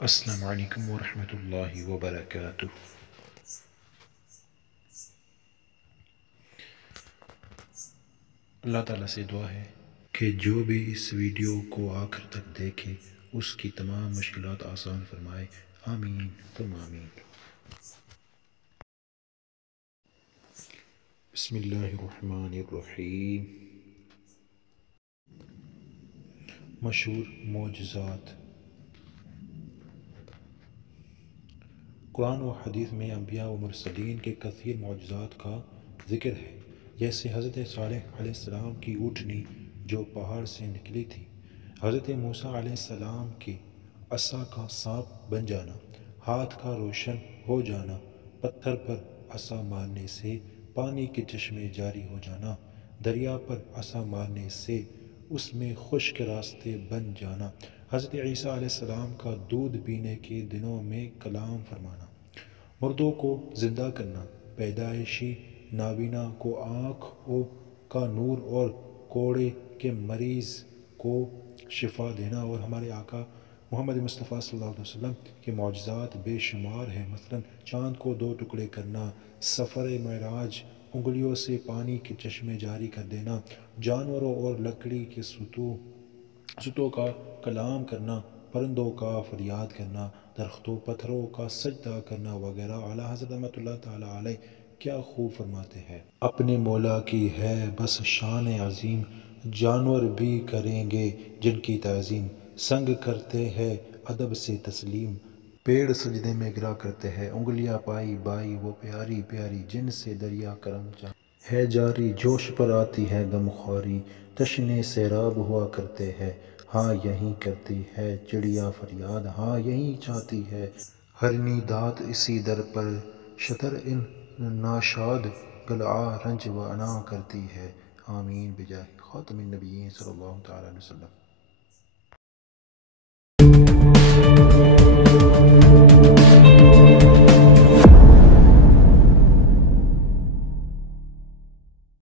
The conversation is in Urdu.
السلام علیکم ورحمۃ اللہ وبرکاتہ۔ اللہ تعالیٰ سے دعا ہے کہ جو بھی اس ویڈیو کو آخر تک دیکھے اس کی تمام مشکلات آسان فرمائے، آمین ثم آمین۔ بسم اللہ الرحمن الرحیم۔ مشہور معجزات۔ قرآن و حدیث میں انبیاء و مرسلین کے کثیر معجزات کا ذکر ہے، جیسے حضرت صالح علیہ السلام کی اونٹنی جو پہاڑ سے نکلی تھی، حضرت موسیٰ علیہ السلام کے عصا کا سانپ بن جانا، ہاتھ کا روشن ہو جانا، پتھر پر عصا مارنے سے پانی کے چشمے جاری ہو جانا، دریا پر عصا مارنے سے اس میں خشک راستے بن جانا، حضرت عیسیٰ علیہ السلام کا دودھ پینے کے دنوں میں کلام فرمانا، مردوں کو زندہ کرنا، پیدائشی نابینا کو آنکھ کا نور اور کوڑے کے مریض کو شفا دینا، اور ہمارے آقا محمد مصطفیٰ صلی اللہ علیہ وسلم کے معجزات بے شمار ہیں، مثلا چاند کو 2 ٹکڑے کرنا، سفر معراج، انگلیوں سے پانی کے چشمے جاری کر دینا، جانوروں اور لکڑی کے ستوں کا کلام کرنا، پرندوں کا فریاد کرنا، درختوں پتھروں کا سجدہ کرنا وغیرہ۔ اعلیٰ حضرت رحمۃ اللہ تعالیٰ علیہ کیا خوب فرماتے ہیں: اپنے مولا کی ہے بس شان عظیم، جانور بھی کریں گے جن کی تعظیم، سنگ کرتے ہیں ادب سے تسلیم، پیڑ سجدے میں گرا کرتے ہیں، انگلیاں پائی بائی وہ پیاری پیاری، جن سے دریا کرم ہے جاری، جوش پر آتی ہے غم خواری، تشنے سیراب ہوا کرتے ہیں، ہاں یہی کرتی ہے چڑیا فریاد، ہاں یہی چاہتی ہے ہرنی داد، اسی در پر شتر ان ناشاد گلعا رنج و عنا کرتی ہے، آمین بجاہ خاتم النبیین صلی اللہ تعالیٰ علیہ وسلم۔